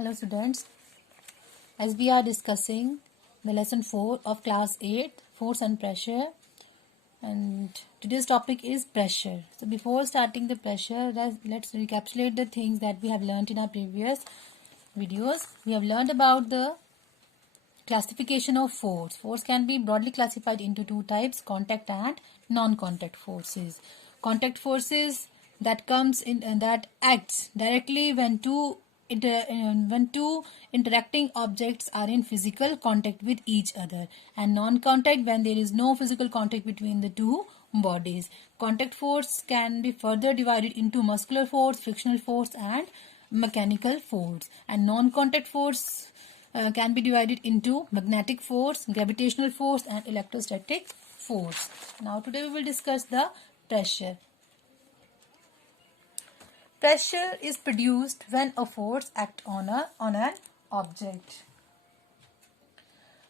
Hello students, as we are discussing the lesson 4 of class 8, force and pressure, and today's topic is pressure. So before starting the pressure, let's recapitulate the things that we have learned in our previous videos. We have learned about the classification of force. Force can be broadly classified into two types, contact and non-contact forces. Contact forces that comes in that acts directly when two interacting objects are in physical contact with each other, and non-contact when there is no physical contact between the two bodies. Contact force can be further divided into muscular force, frictional force and mechanical force, and non-contact force can be divided into magnetic force, gravitational force and electrostatic force. Now today we will discuss the pressure. Pressure is produced when a force acts on an object.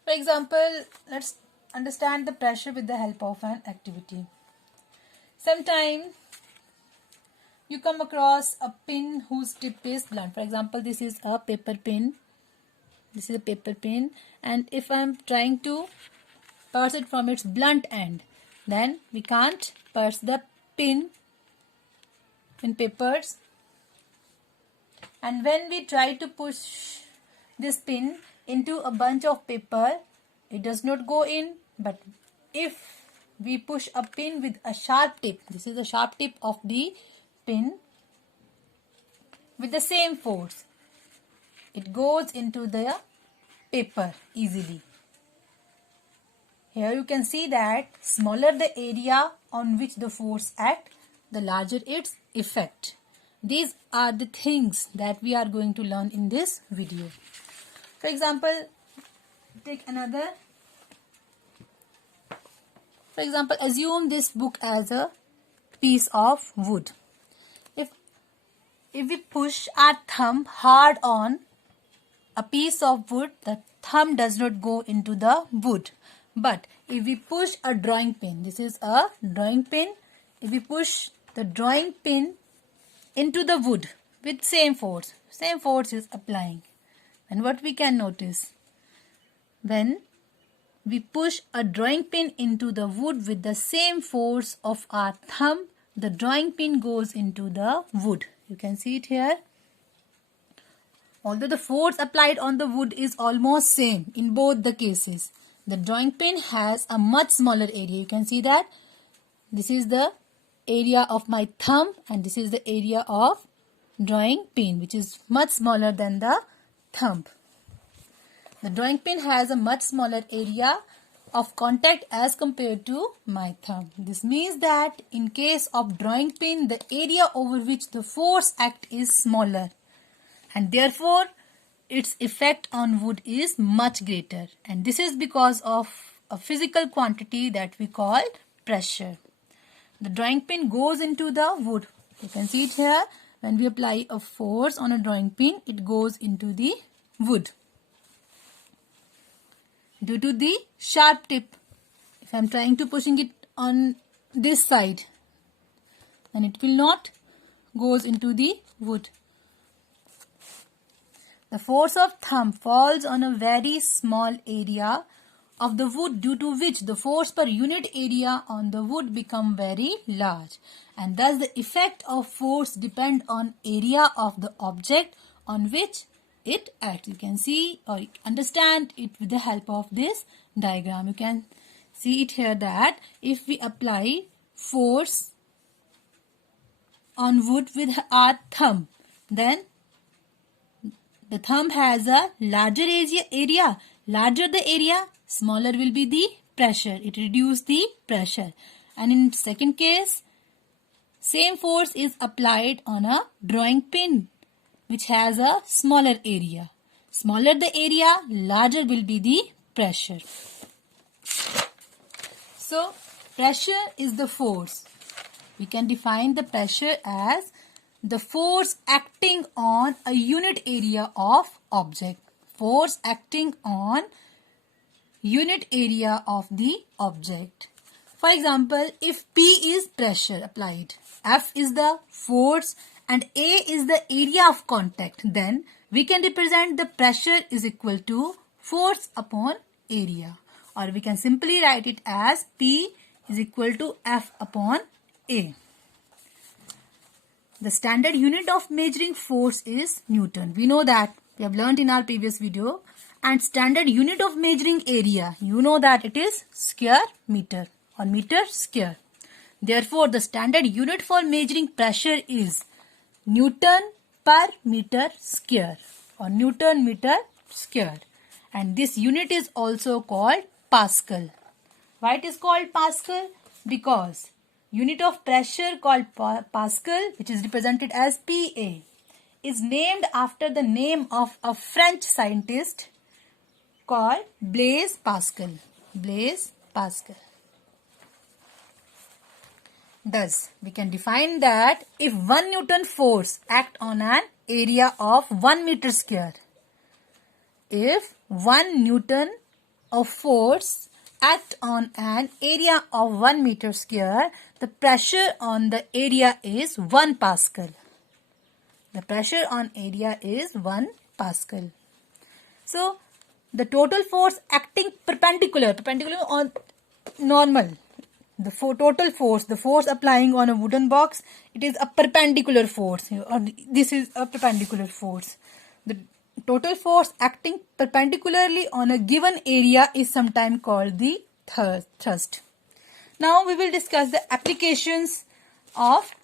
For example, let's understand the pressure with the help of an activity. Sometimes you come across a pin whose tip is blunt. For example, this is a paper pin. This is a paper pin, and if I am trying to pierce it from its blunt end, then we can't pierce the pin in papers. And when we try to push this pin into a bunch of paper, it does not go in. But if we push a pin with a sharp tip, this is the sharp tip of the pin, with the same force, it goes into the paper easily. Here you can see that smaller the area on which the force acts, the larger its effect. These are the things that we are going to learn in this video. For example, assume this book as a piece of wood. If we push our thumb hard on a piece of wood, the thumb does not go into the wood. But if we push a drawing pin, this is a drawing pin, if we push the drawing pin into the wood with same force is applying. And what we can notice, when we push a drawing pin into the wood with the same force of our thumb, the drawing pin goes into the wood. You can see it here. Although the force applied on the wood is almost same in both the cases, the drawing pin has a much smaller area. You can see that this is the area of my thumb and this is the area of drawing pin, which is much smaller than the thumb. The drawing pin has a much smaller area of contact as compared to my thumb. This means that in case of drawing pin, the area over which the force acts is smaller, and therefore its effect on wood is much greater, and this is because of a physical quantity that we call pressure. The drawing pin goes into the wood. You can see it here. When we apply a force on a drawing pin, it goes into the wood due to the sharp tip. If I am trying to pushing it on this side, then it will not goes into the wood. The force of thumb falls on a very small area of the wood, due to which the force per unit area on the wood become very large, and thus the effect of force depend on area of the object on which it acts. You can see or understand it with the help of this diagram. You can see it here that if we apply force on wood with our thumb, then the thumb has a larger area. Larger the area, smaller will be the pressure. It reduces the pressure. And in second case, same force is applied on a drawing pin, which has a smaller area. Smaller the area, larger will be the pressure. So, pressure is the force. We can define the pressure as the force acting on a unit area of object. Force acting on unit area of the object. For example, if P is pressure applied, F is the force and A is the area of contact, then we can represent the pressure is equal to force upon area, or we can simply write it as P is equal to F upon A. The standard unit of measuring force is Newton. We know that. We have learnt in our previous video. And standard unit of measuring area, you know that it is square meter or meter square. Therefore, the standard unit for measuring pressure is Newton per meter square or Newton meter square. And this unit is also called Pascal. Why it is called Pascal? Because unit of pressure called Pascal, which is represented as PA, is named after the name of a French scientist called Blaise Pascal. Blaise Pascal. Thus, we can define that if 1 Newton force act on an area of 1 meter square, if 1 Newton of force act on an area of 1 meter square, the pressure on the area is 1 Pascal. The pressure on area is 1 Pascal. So, the total force acting perpendicular on normal, the total force, the force applying on a wooden box, it is a perpendicular force. This is a perpendicular force. The total force acting perpendicularly on a given area is sometimes called the thrust. Now we will discuss the applications of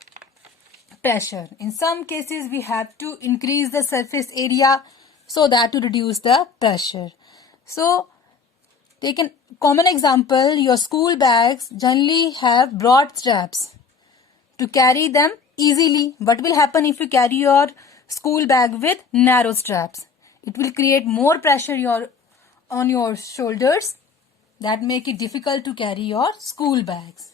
pressure. In some cases we have to increase the surface area so that to reduce the pressure. So take a common example, your school bags generally have broad straps to carry them easily. What will happen if you carry your school bag with narrow straps? It will create more pressure on your shoulders that make it difficult to carry your school bags.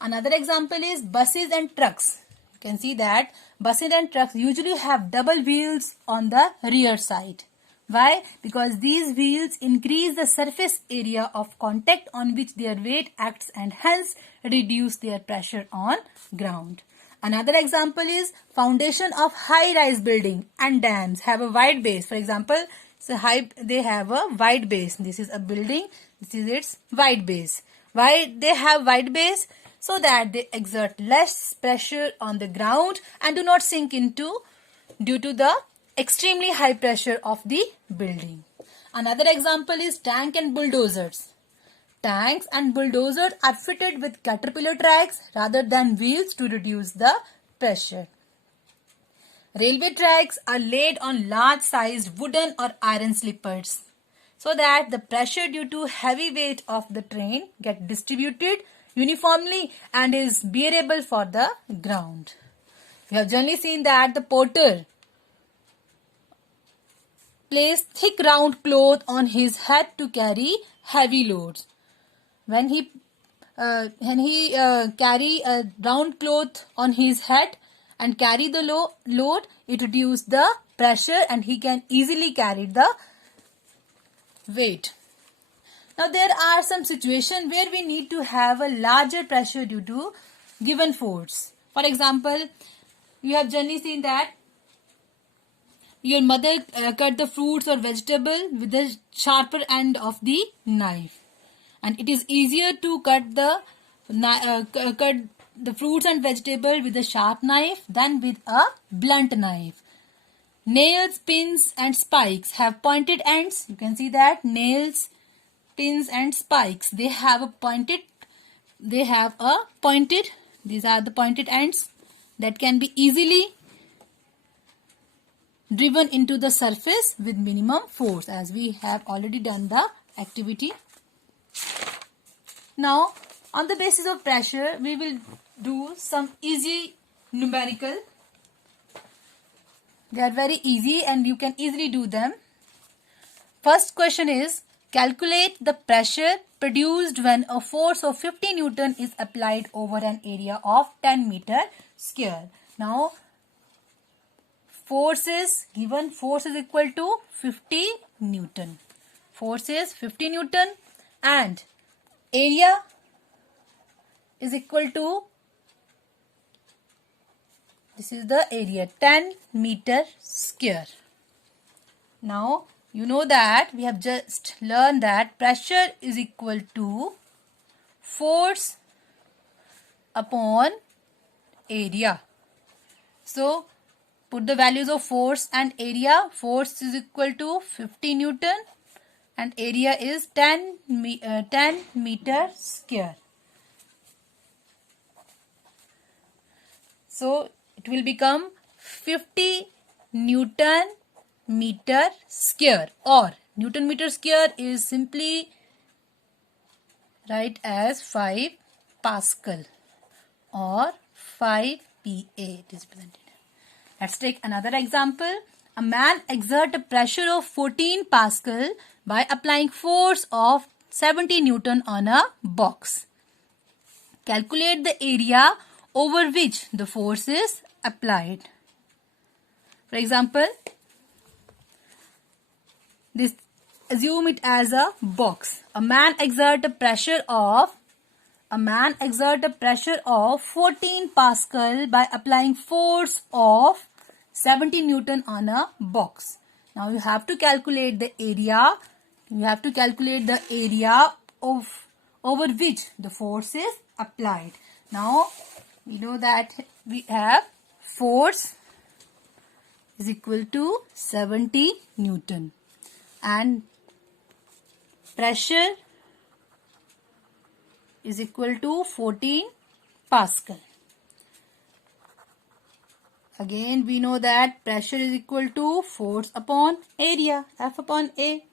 Another example is buses and trucks. You can see that buses and trucks usually have double wheels on the rear side. Why? Because these wheels increase the surface area of contact on which their weight acts and hence reduce their pressure on ground. Another example is foundation of high-rise building and dams have a wide base. For example, they have a wide base. This is a building. This is its wide base. Why they have wide base? So that they exert less pressure on the ground and do not sink into due to the extremely high pressure of the building. Another example is tank and bulldozers. Tanks and bulldozers are fitted with caterpillar tracks rather than wheels to reduce the pressure. Railway tracks are laid on large-sized wooden or iron sleepers so that the pressure due to heavy weight of the train get distributed uniformly and is bearable for the ground. We have generally seen that the porter place thick round cloth on his head to carry heavy loads. When he carry a round cloth on his head and carry the load, it reduces the pressure and he can easily carry the weight. Now there are some situations where we need to have a larger pressure due to given force. For example, you have generally seen that your mother cut the fruits or vegetable with the sharper end of the knife, and it is easier to cut the fruits and vegetable with a sharp knife than with a blunt knife. Nails, pins and spikes have pointed ends. You can see that nails, pins and spikes, they have a pointed, these are the pointed ends that can be easily driven into the surface with minimum force, as we have already done the activity. Now, on the basis of pressure, we will do some easy numerical. They are very easy and you can easily do them. First question is, calculate the pressure produced when a force of 50 Newton is applied over an area of 10 meter square. Now, force is given, force is equal to 50 Newton. Force is 50 Newton and area is equal to, this is the area, 10 meter square. Now, you know that we have just learned that pressure is equal to force upon area. So, put the values of force and area. Force is equal to 50 Newton and area is 10 meter square. So, it will become 50 Newton meter square, or Newton meter square is simply write as 5 Pascal or 5 PA it is presented. Let's take another example. A man exerts a pressure of 14 Pascal by applying force of 70 Newton on a box. Calculate the area over which the force is applied. For example, this assume it as a box. A man exerts a pressure of 14 Pascal by applying force of 70 Newton on a box. Now you have to calculate the area. You have to calculate the area of over which the force is applied. Now we know that we have force is equal to 70 Newton and pressure is equal to 14 Pascal. Again, we know that pressure is equal to force upon area, F upon A.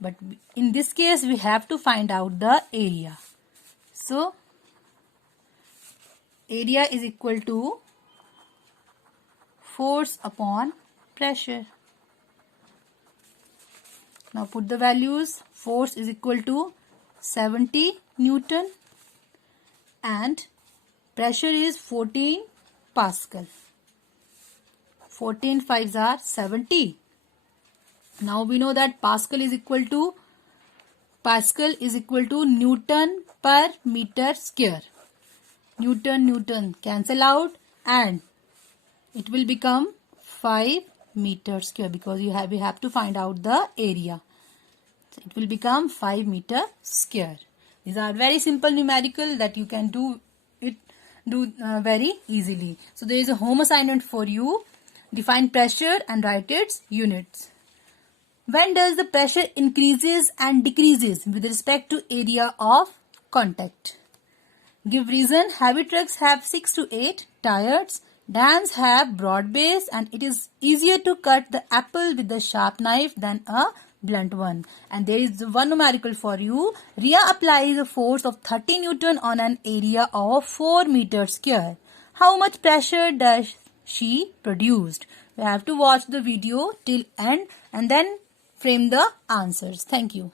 But in this case, we have to find out the area. So, area is equal to force upon pressure. Now, put the values. Force is equal to 70 Newton and pressure is 14 Pascal. 14 5s are 70. Now we know that Pascal is equal to Newton per meter square. Newton cancel out and it will become 5 meter square because we have to find out the area. So it will become 5 meter square. These are very simple numerical that you can do very easily. So there is a home assignment for you. Define pressure and write its units. When does the pressure increases and decreases with respect to area of contact? Give reason. Heavy trucks have 6 to 8 tires. Dams have broad base and it is easier to cut the apple with a sharp knife than a blunt one. And there is one numerical for you. Ria applies a force of 30 Newton on an area of 4 meters square. How much pressure does she produced? We have to watch the video till end and then frame the answers. Thank you.